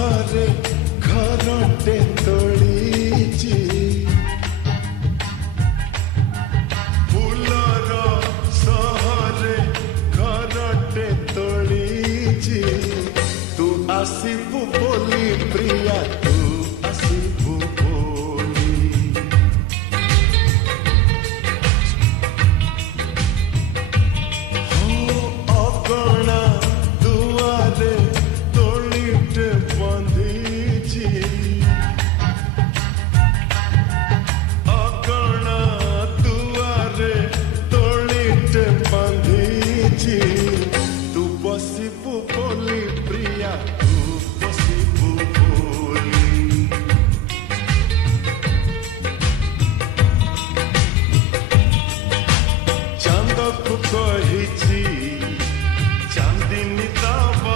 ସହରେ ଘରଟେ ତୋଳିଛି ଫୁଲର ସହରେ ଘରଟେ ତୋଳିଛି ତୁ ଆସିବୁ ବୋଲି ପ୍ରିୟା ତୁ ଆସିବୁ ବୋଲି ହଁ ଅଗଣା ଦୁଆରେ ତୋଳିଟେ ବନ୍ଧିଛି ଅଗଣା ଦୁଆରେ ତୋଳିଟେ ବନ୍ଧିଛି ତୁ ବସିବୁ ବୋଲି ପ୍ରିୟା ତୁ ବସିବୁ ବୋଲି ଚାନ୍ଦକୁ କହିଛି ଚାନ୍ଦିନୀ ଦବ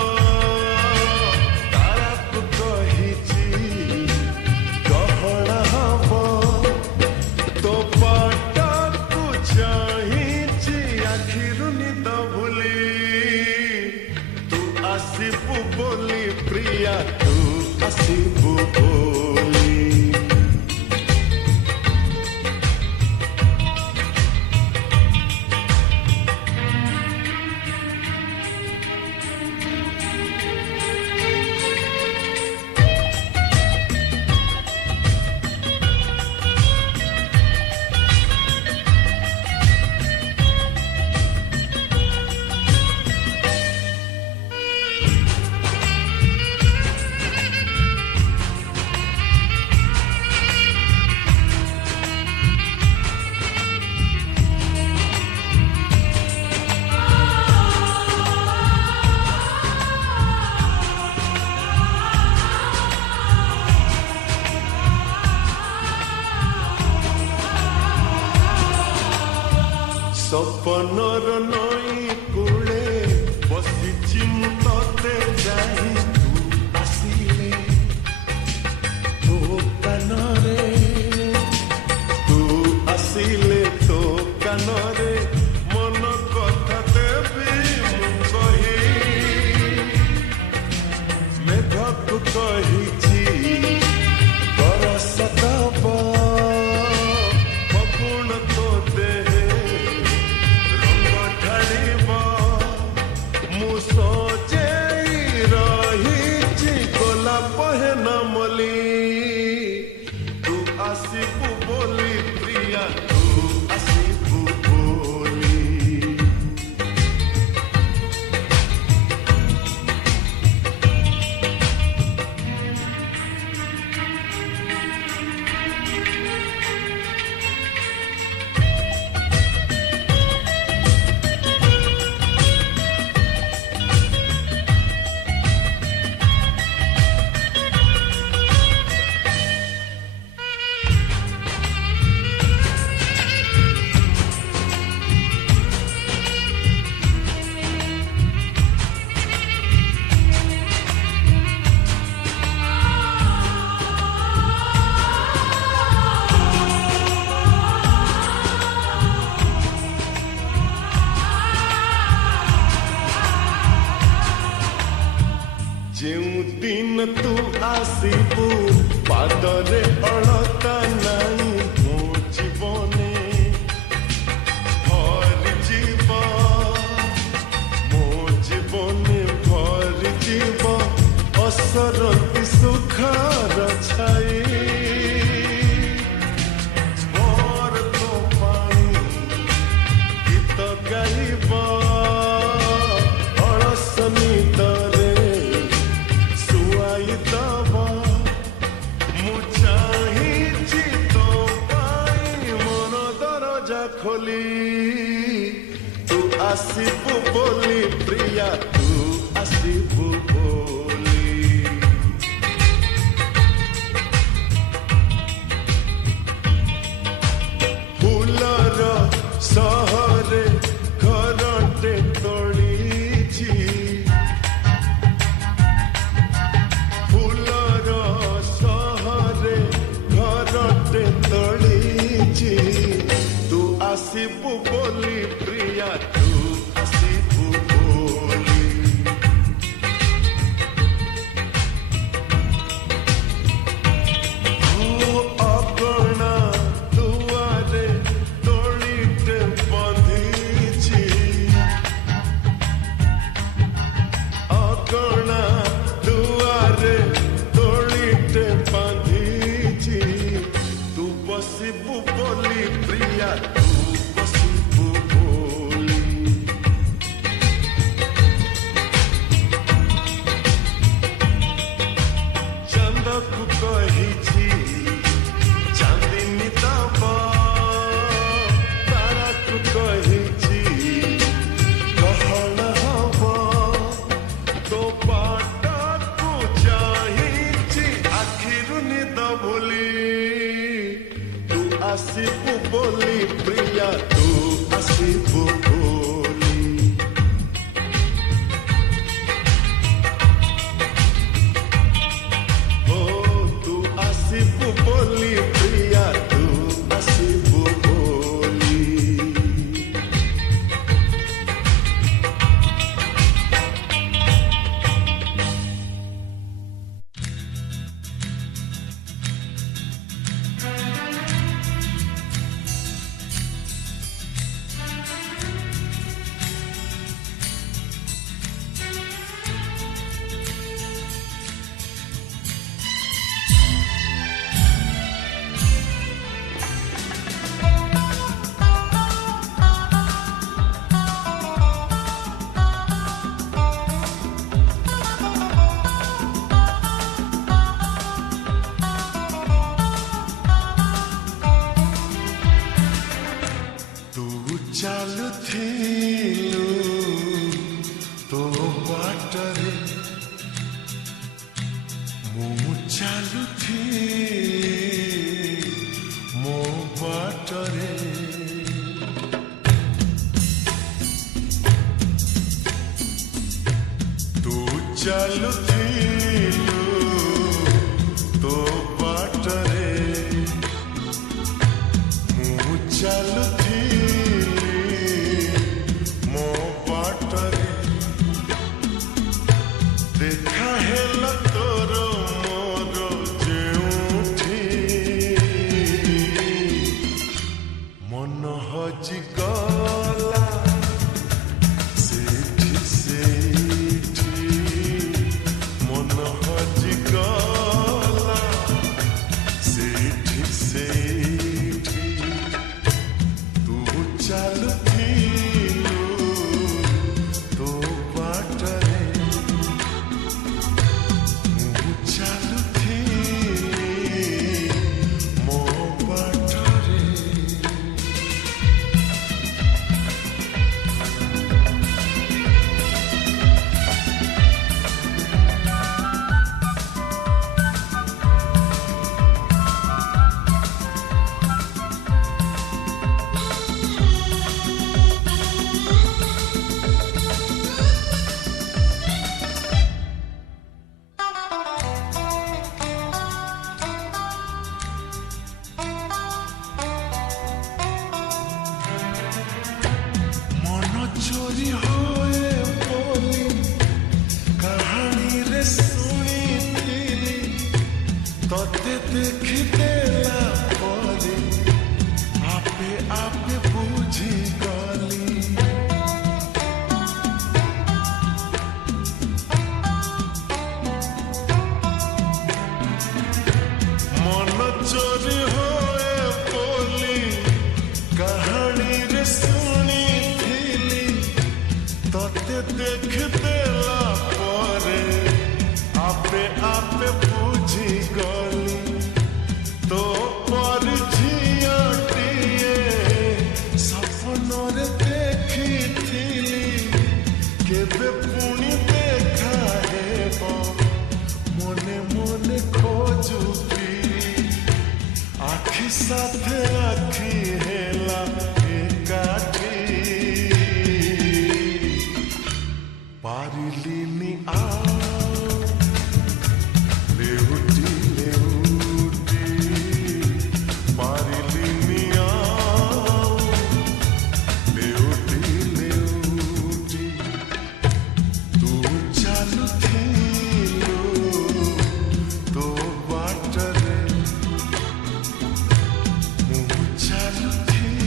ତାରାକୁ କହିଛି ଗହଣା ହବ ତୋ ପାଟକୁ ଚାହିଁଛି ଆଖିରୁ ନିଦ ଭୁଲି ତୁ ଆସିବୁ ବୋଲି ପ୍ରିୟା ତୁ ଆସିବୁ ବୋଲି ସପନର ନଈ କୂଳେ ବସିଛି ମୁଁ ତତେ ଯାଇ ତୁ ଆସିଲେ ତୋ କାନରେ ତୁ ଆସିଲେ ତୋ କାନରେ ମନ କଥା ଦେବି ମୁଁ କହି ମେଘକୁ କହିଛି ବରଷ ଦବ ଫଗୁଣ ତୋ ଦେହେ ରଙ୍ଗ ଢାଳିବ ମୁଁ ସଜେଇ ରହିଛି ଗୋଲାପ ହେନ ମଲି ତୁ ଆସିବୁ ବୋଲି ପ୍ରିୟା ତୁ ଆସିବୁ ବୋଲି ଯେଉଁ ଦିନ ତୁ ଆସିବୁ ପାଦରେ ଅଳତା ନାହିଁ ମୋ ଜୀବନେ ଭରିଯିବ ମୋ ଜୀବନେ ଭରିଯିବ ଅସରନ୍ତି ସୁଖର ଛାଇ ମୋର ତୋ ପାଇଁ ଗୀତ ଗାଇବ ଅଳସ ନିଦରେ ଶୁଆଇ ଦବ ମୁଁ ଚାହିଁଛି ତୋ ପାଇଁ ମନ ଦରଜା ଖୋଲି ତୁ ଆସିବୁ ବୋଲି ପ୍ରିୟା ତୁ ଆସିବୁ ବୋଲି ଫୁଲର ସହରେ ଘରଟେ ତୋଳିଛି ଫୁଲର ସହରେ ଘରଟେ ତୋଳିଛି ତୁ ଆସିବୁ ବୋଲି ପ୍ରିୟା ତୁ ଆସିବୁ ବୋଲି ଆସିବୁ ବୋଲି ପ୍ରିୟା ତୁ ଆସିବୁ ବୋଲି ଓ ତୁ ଆସିବୁ ବୋଲି ପ୍ରିୟା ତୁ ଆସିବୁ ବୋଲି ଚାଲୁଥିଲୁ ତୋ ବାଟରେ ମୁଁ ଚାଲୁଥିଲି ମୋ ବାଟରେ ତୁ ଚାଲୁଥିଲୁ ତୋ ବାଟରେ ମୁଁ ଚାଲୁଥିଲି देखा हेला तोर मोर जेउठी मन हजि गला सेठी सेठी मन हजि गला सेठी सेठी तू चालुथिलु तो बाटरे चोरी होए बोली कहानी रे सुनी तोते देखी देला परी आपे आपे बुझी गली मन चोरी होए बोली कहानी रे सुनी तोते देख देला परे आपे आपे बुझी गली तो पर झियाटिए सपनरे देखिथिली केबे पुणी देखा हेब मने मने खोजुबी आखि साथे आखि हेला एकाठी पारिलिनी लेउटी लेउटी पारिलिनी लेउटी लेउटी तू चालुथिलु तो बाटरे ମୁଁ ଚାଲୁଥିଲି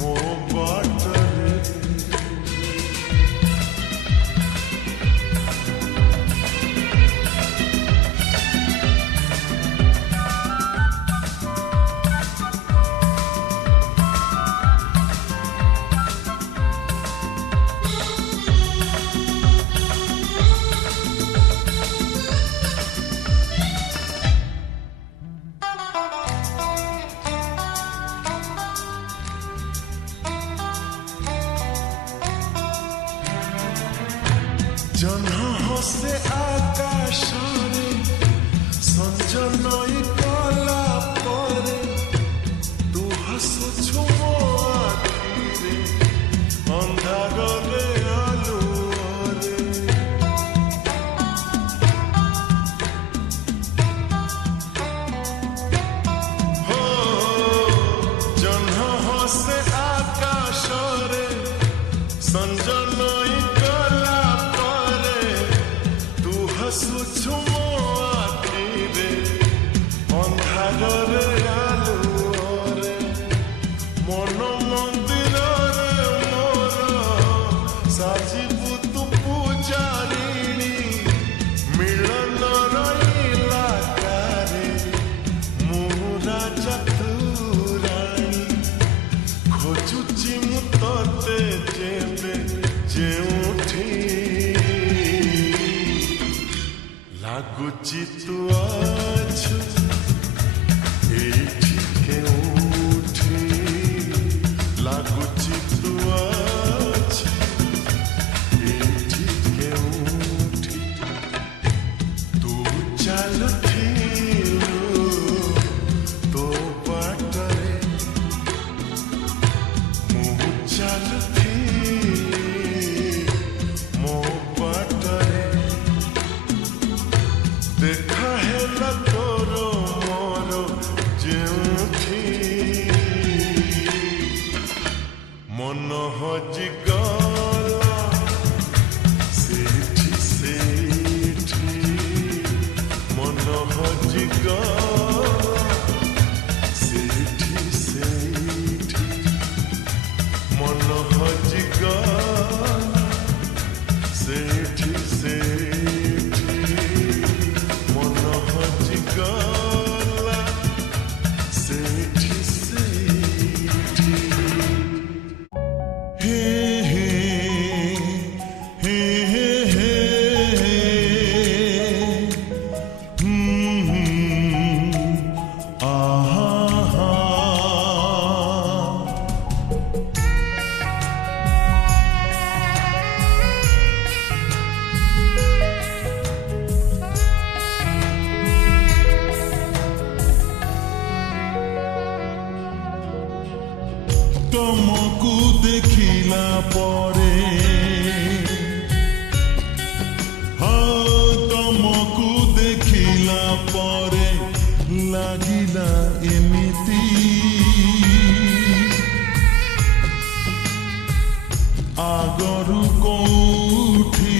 ମୋ ବାଟରେ जह्न हसे आकाशरे संजनई कला ଦେଖୁଛୁ ମୋ ଆଖିରେ ଅନ୍ଧାରରେ ଆଲୁଅରେ ମନ ମନ୍ଦିରରେ ମୋର ସାଜିବୁ ତୁ ପୂଜାରିଣୀ ମିଳନର ଇଲାକାରେ ମୁଁ ରାଜା ତୁ ରାଣୀ ଖୋଜୁଛି ମୁଁ ତତେ ଯେବେ ଯେଉଁଠି ଲାଗୁଛି ତୁ ଅଛୁ ଏଇଠି କେଉଁଠି ଲାଗୁଛି ତୁ ଅଛୁ ଏଇଠି କେଉଁଠି ତୁ ଚାଲୁଥିଲୁ ତୋ ବାଟରେ ମୁଁ ଚାଲୁଥିଲି ମୋ ବାଟରେ ଦେଖା ହେଲା ତୋର ମୋର ଯେଉଁଠି ମନ ହଜିଗଲା ସେଇଠି ସେଇଠି ମନ ହଜିଗଲା ସେଇଠି ସେଇଠି ମନ ହଜିଗଲା ସେଇଠି ସେଇଠି ମନ ହଜିଗଲା ସେଇଠି ସେଇଠି ହେ ହେ ହେ ହେ ହେ ଆହା ତମକୁ ଦେଖିଲା ପରେ ତମକୁ ଦେଖିଲା ପରେ ଲାଗିଲା ଏମିତି ଆଗରୁ କୋଉଠି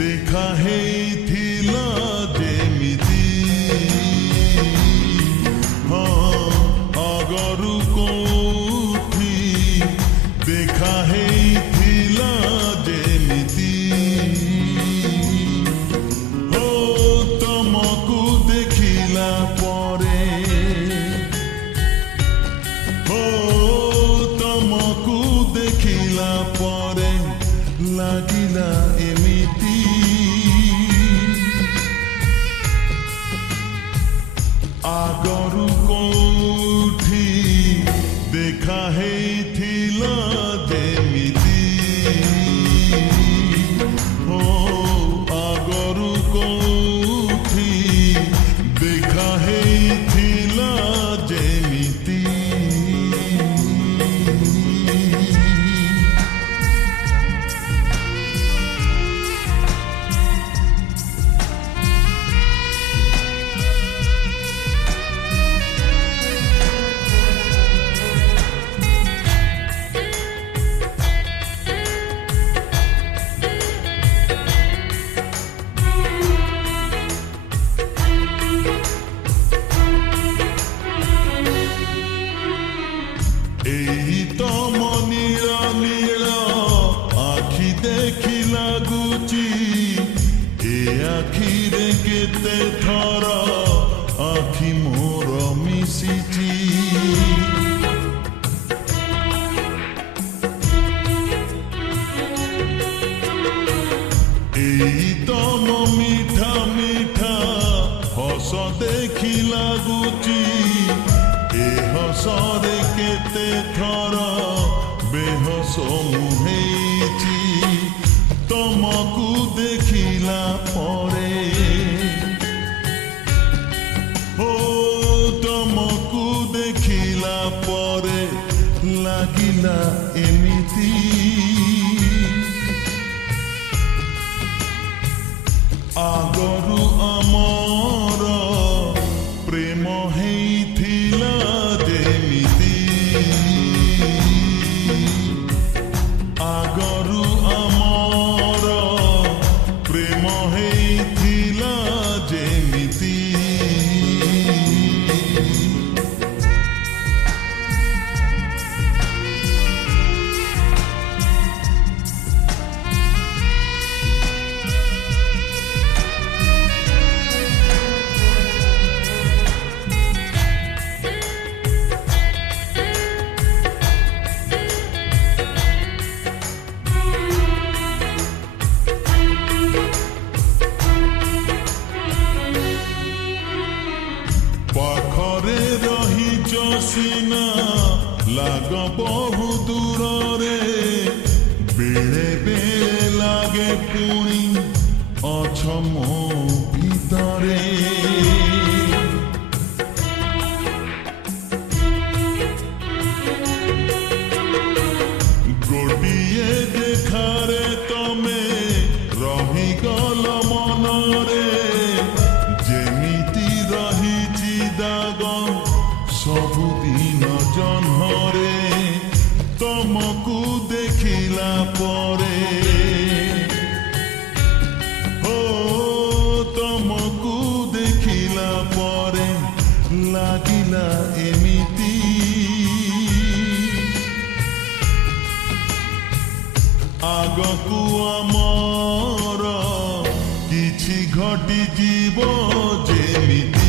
ଦେଖା ହେଇଥିଲା ଯେମିତି ଆଗରୁ କୋଉଠି ଦେଖା ହେଇଥିଲା ଯେମିତି ତମକୁ ଦେଖିଲା ପରେ ତମକୁ ଦେଖିଲା ପରେ ଲାଗିଲା ଏମିତି ଆଗରୁ କୋଉଠି ଦେଖା ହେଇଥିଲା ଯେମିତି ଆଗରୁ କୋଉଠି ଦେଖା ହେଇଥିଲା ଯେମିତି ଏହି ତମ ନୀଳ ନୀଳ ଆଖି ଦେଖି ଲାଗୁଛି ଏ ଆଖିରେ କେତେ ଥର ଆଖି ମୋର ମିଶିଛି ଏହି ତମ ମିଠା ମିଠା ହସ ଦେଖି ଲାଗୁଛି ଏ ହସରେ କେତେ ଥର ବେହସ ମୁଁ ହେଇଛି ତମକୁ ଦେଖିଲା ପରେ ତମକୁ ଦେଖିଲା ପରେ ଲାଗିଲା ଏମିତି ଆଗରୁ ଆମର ପ୍ରେମ ହେଇଥିଲା ଯେମିତି ଆଗରୁ ଆମର ପ୍ରେମ ହେଇଥିଲା ସିନା ଲାଗ ବହୁ ଦୂରରେ ବେଳେ ବେଳେ ଲାଗେ ପୁଣି ଅଛ ମୋ ଭିତରେ ଗୋଟିଏ ଦେଖାରେ ତମେ ରହିଗଲ ମନରେ ଯେମିତି ରହିଛି ଦାଗ ସବୁଦିନ ଜହ୍ନରେ ତମକୁ ଦେଖିଲା ପରେ ତମକୁ ଦେଖିଲା ପରେ ଲାଗିଲା ଏମିତି ଆଗକୁ ଆମର କିଛି ଘଟିଯିବ ଯେମିତି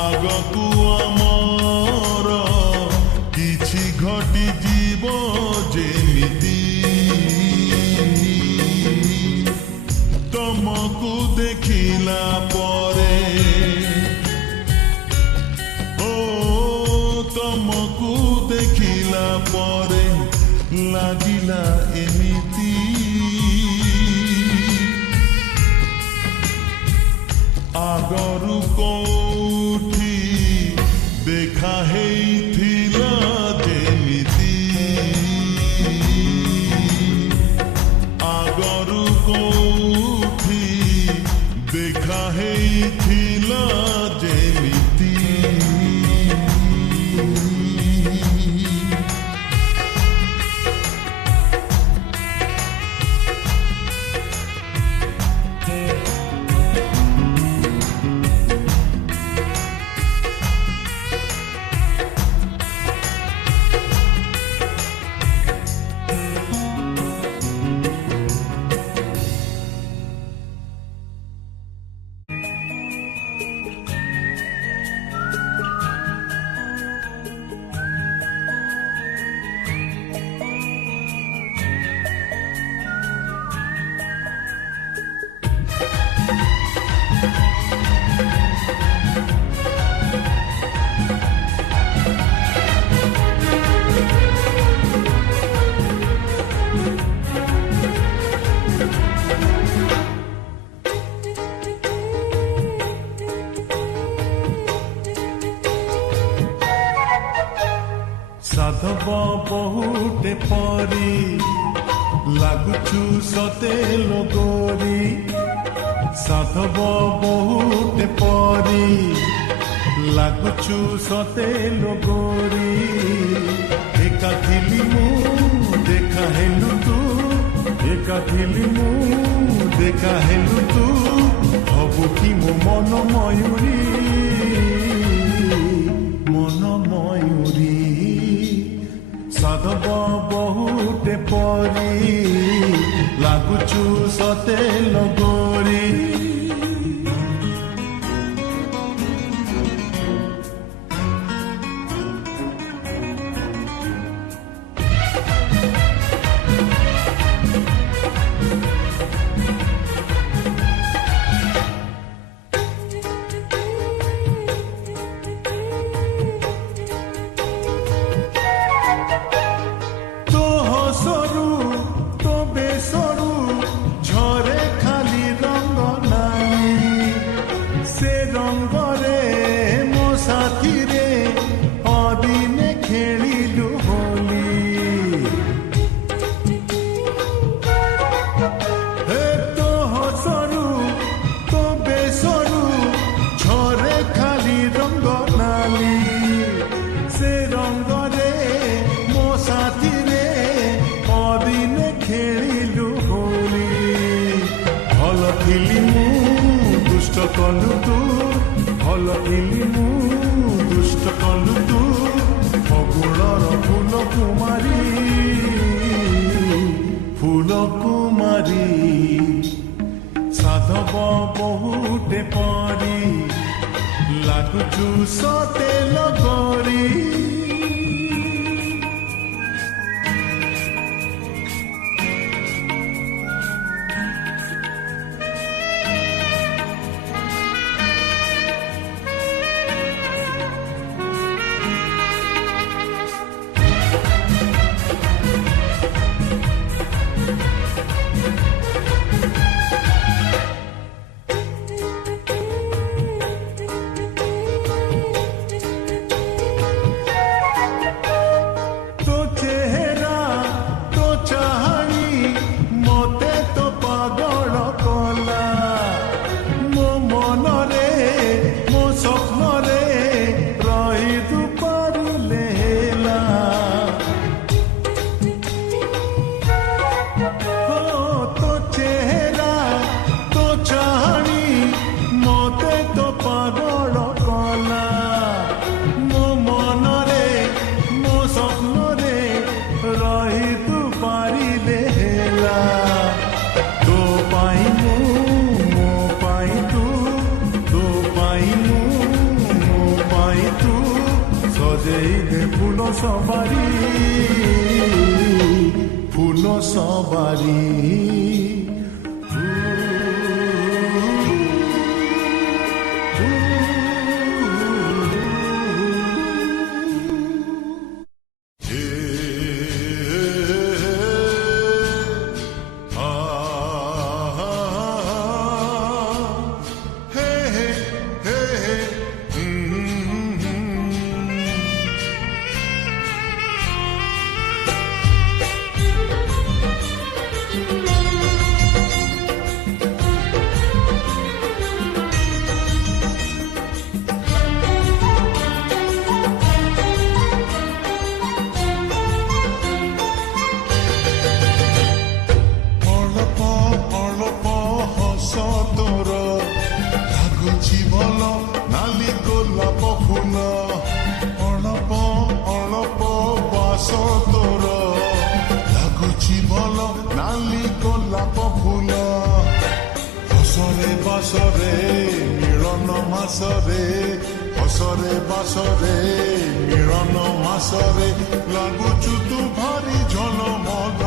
ଆଗକୁ ଆମର କିଛି ଘଟିଯିବ ଯେମିତି ତମକୁ ଦେଖିଲା ପରେ ତମକୁ ଦେଖିଲା ପରେ ଲାଗିଲା ଏମିତି ଆଗରୁ କୋଉଠି ଦେଖା ହେଇଥିଲା ଯେମିତି ଆଗରୁ କୋଉଠି ଦେଖା ହେଇଥିଲା ଯେମିତି ସାଧବ ବହୁଟେ ପରି ଲାଗୁଛୁ ସତେ লগରି ସାଧବ ବହୁଟେ ପରି ଲାଗୁଛୁ ସତେ লগରି ଏକା ଥିଲି ମୁଁ ଦେଖା ହେଲୁ ତୁ ଏକା ଥିଲି ମୁଁ ଦେଖା ହେଲୁ ତୁ ହବୁ କି ମୋ ମନ ମୟୁରୀ ସାଧବ ବହୁଟେ ପରି ଲାଗୁଛୁ ସତେ লগରି କଲୁ ତୁ ଭଲ ଥିଲି ମୁଁ ଦୁଷ୍ଟ କଲୁ ତୁ ଫଗୁଣର ଫୁଲ କୁମାରୀ ସାଧବ ବହୁଟେ ପରି ଲାଗୁଛୁ ସତେ লগରି ফুল সবারি, ফুল সবারি। নালি গোলাপ ফুল অଳପ ଅଳପ ବାସ ତୋର ଲାଗୁଛି ଭଲ ନାଲି ଗୋଲାପ ଫୁଲ ହସରେ ବାସରେ ମିଳନ ମାସରେ ହସରେ ବାସରେ ମିଳନ ମାସରେ ଲାଗୁଛୁ ତୁ ଭାରି ଝଲମଲ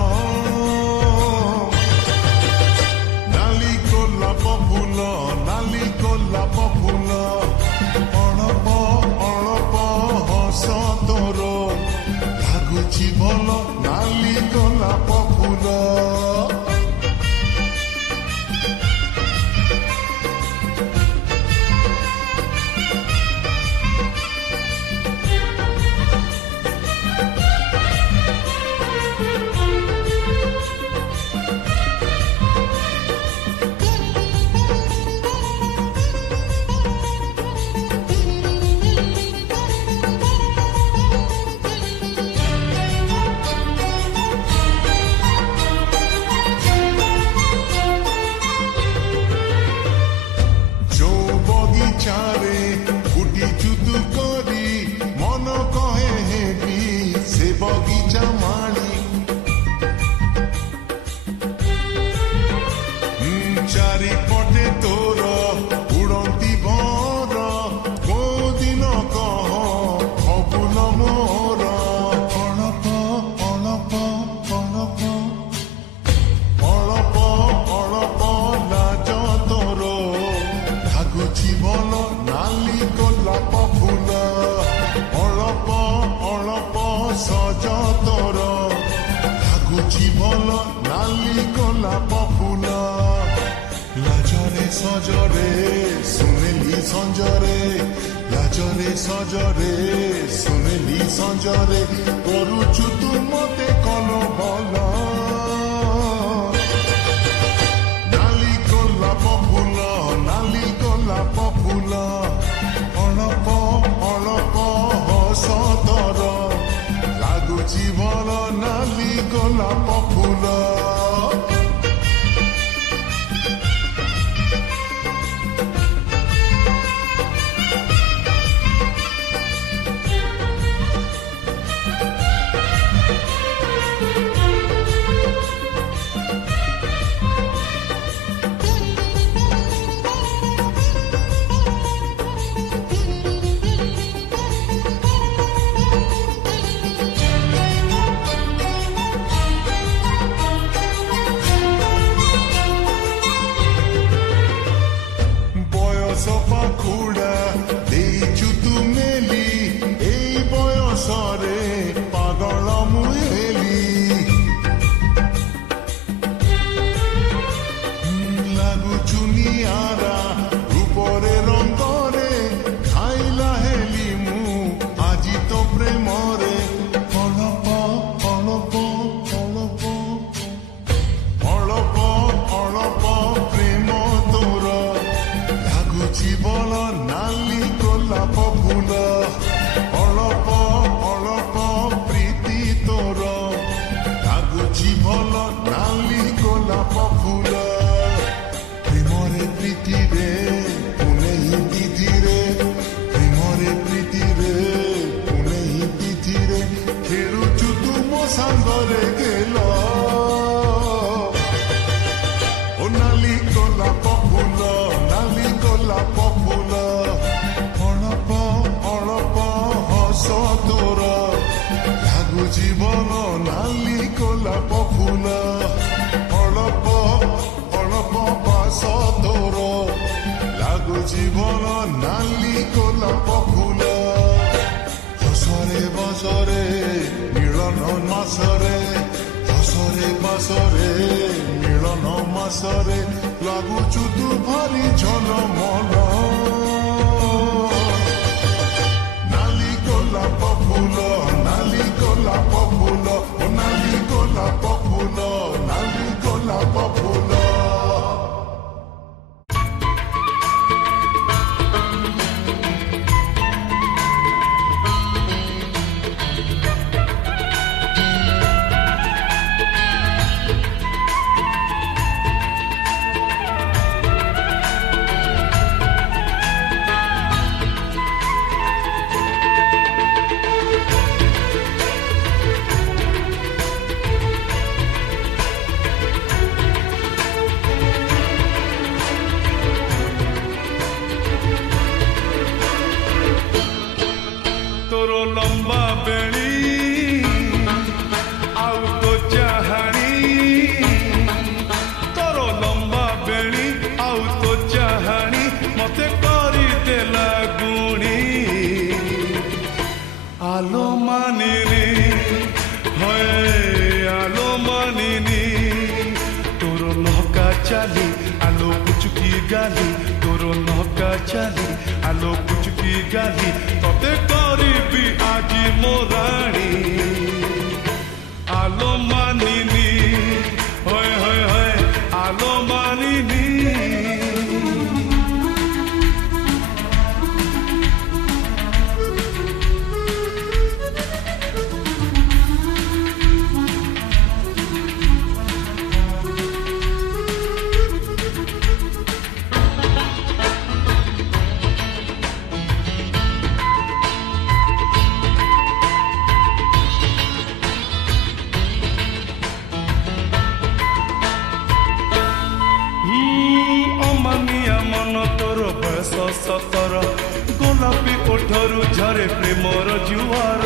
ନାଲି ଗୋଲାପ ଫୁଲ ନାଲି ଗୋଲାପ ଫୁଲ ଅଳପ ଅଳପ ହସ ତୋର ଲାଗୁଛି ଭଲ ନାଲି ଗୋଲାପ ଫୁଲ চারে ফুটি চুতু করি মন কহে হেবি সে বগিচা মাড়ি চারিপটে তোর উড়ন্তি ভর কোদিন কহ অবুল মোর অଳପ অଳପ অଳପ অଳପ অଳପ লাজ তোর লাগুছি ଭଲ ନାଲି ଗୋଲାପ ଫୁଲ ଅଳପ ଅଳପ ସଜ ତୋର ଲାଗୁଛି ଭଲ ନାଲି ଗୋଲାପ ଫୁଲ ଲାଜରେ ସଜରେ ଶୁଣିଲି ସଞ୍ଜରେ ଲାଜରେ ସଜରେ ଶୁଣିଲି ସଞ୍ଜରେ କରୁଛୁ ତୁ ମତେ କଲ ଭଲ ନାଲି ଗୋଲାପ ଫୁଲ ନାଲି ଗୋଲାପ ଫୁଲ ଅଳପ ଅଳପ ହସ ତୋର ଲାଗୁଛି ଭଲ ନାଲି ଗୋଲାପ ଫୁଲ ପାଖୁଡ଼ା ଦେଇଛୁ ତୁ ମେଲି ଏଇ ବୟସରେ ପାଗଳ ମୁଁ ହେଲି ଲାଗୁଛୁ ନିଆରା ରୂପରେ ରଙ୍ଗରେ ଖାଇଲା ହେଲି ମୁଁ ଆଜି ତ ପ୍ରେମରେ ଅଳପ ଅଳପ ଅଳପ ଅଳପ ଅଳପ ପ୍ରେମ ତୋର ଲାଗୁଛି ଭଲ ନାଲି ଗୋଲାପ ଫୁଲ ଅଳପ ଅଳପ ପ୍ରୀତି ତୋର ଲାଗୁଛି ଭଲ ନାଲି ଗୋଲାପ ଫୁଲ ପ୍ରେମରେ ପ୍ରୀତିରେ ପୁନେଇ ତିଥିରେ ପ୍ରେମରେ ପ୍ରୀତିରେ ପୁନେଇ ତିଥିରେ ଖେଳୁଛୁ ତୁ ମୋ ସାଙ୍ଗରେ ଗେଲ ଓ ନାଲି ଗୋଲାପ ଫୁଲ ନାଲି ଗୋଲାପ ଫୁଲ ଅଳପ ଅଳପ ହସ ତୋର ଜୀବନ ନାଲି ଗୋଲାପ ଫୁଲ ହସରେ ବାସରେ ମିଳନ ମାସରେ ହସରେ ବାସରେ ମିଳନ ମାସରେ ଲାଗୁଛୁ ତୁ ଭାରି ଝଲମଲ ନାଲି ଗୋଲାପ ଫୁଲ ନାଲି ଗୋଲାପ ଫୁଲ ଓ ନାଲି ଗୋଲାପ ଫୁଲ ନାଲି ଗୋଲାପ ଫୁଲ चाली आलो पुचुकी गाली तोर नहका चाली आलो पुचुकी गाली तते करिबी आजी मोराणी आलो मानिनी होय होय होय आलो मानिनी सतर गोलापी ओठरू झरे प्रेमर जुआर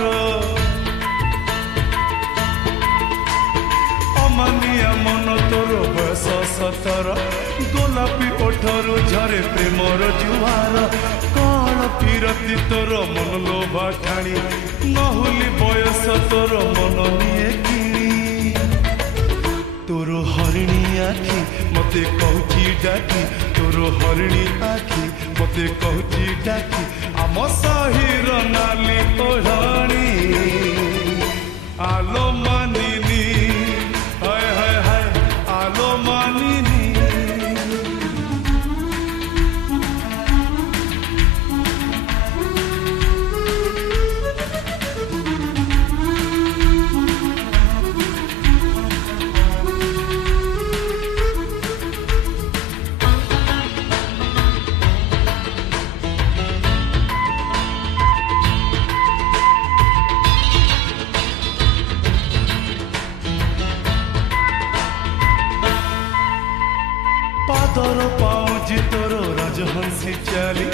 अमानिया मन तोर बयस सतर गोलापी ओठरू झरे प्रेमर जुआर कण फिरती तोर मन लोभा ठाणी नहुली बयस तोर मन निये किणी तोर हरिणी आखि मते कहूची डाकी तोर हरिणी आखि मते कहूची डाकी आम साहिर नाली ओढ़ाणी आलो मानिनी हाय हाय हाय आलो मानिनी तोर पाऊजी तोर राजहंसी चाली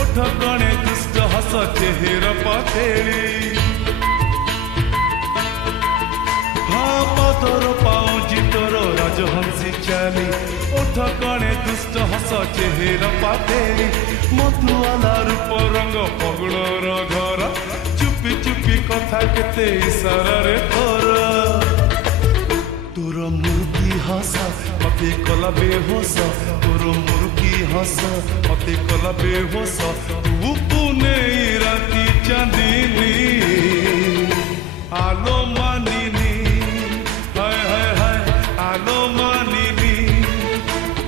ओठ गणे दुष्ट हस चेहर पतेली हाँ तोर पाऊजी तोर राजहंसी चाली ओठ गणे दुष्ट हस चेहर पतेली मधुआला रूप रंग पगुणर घर चुपी चुपी कथा केते इशारा रे तोर तोर मुर्गी हस मते कला बेहोस तोर मुर्गी हस मते कला बेहोस तू पुने राती चांदनी आलो मानिनी हाय हाय हाय आलो मानिनी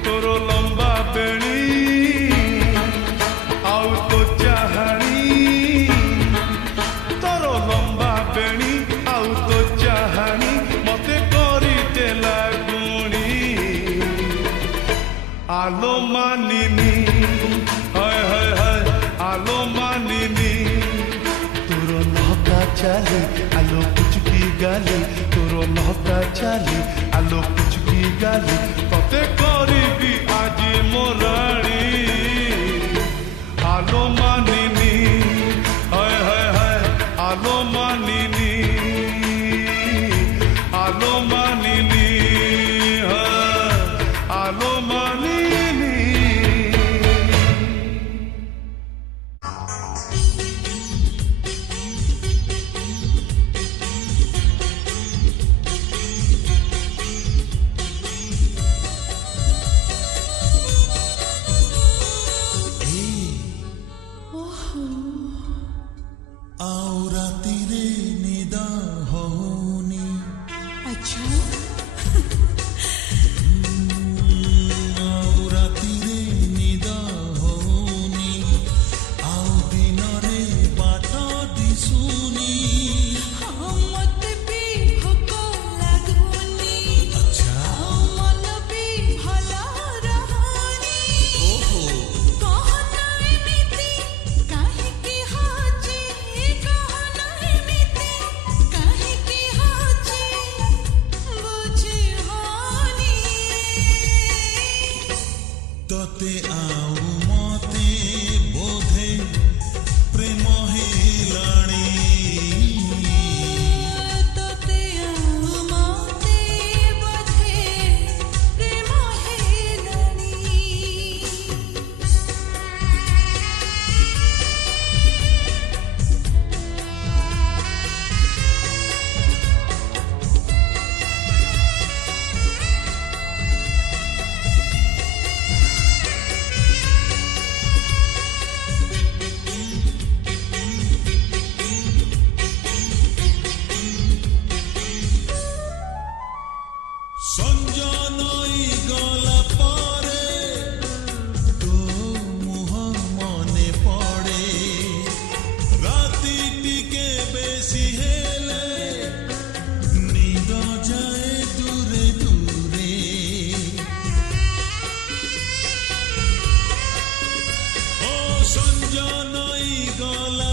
तोर लंबा बेणी आउ तो चाहणी तोर लंबा बेणी आउ तो चाहणी मते करी देला आलो मानिनी हाय हाय हाय आलो मानिनी तोर नहका चाली आलो पुचुकी गाली तोर नहका चाली आलो पुचुकी गाली तते करिबी आजी मोराणी आलो मानिनी हाय हाय हाय आलो मानिनी आलो मानिनी आलो मानिनी तोते आउ मते बोधे प्रेम हेलाणी तोते आउ मते बोधे प्रेम हेलाणी संजनई गला पारे तो मुह मने पड़े राती टिके बेसी हेले नींद जाए दूरे दूरे ओ संजनई गला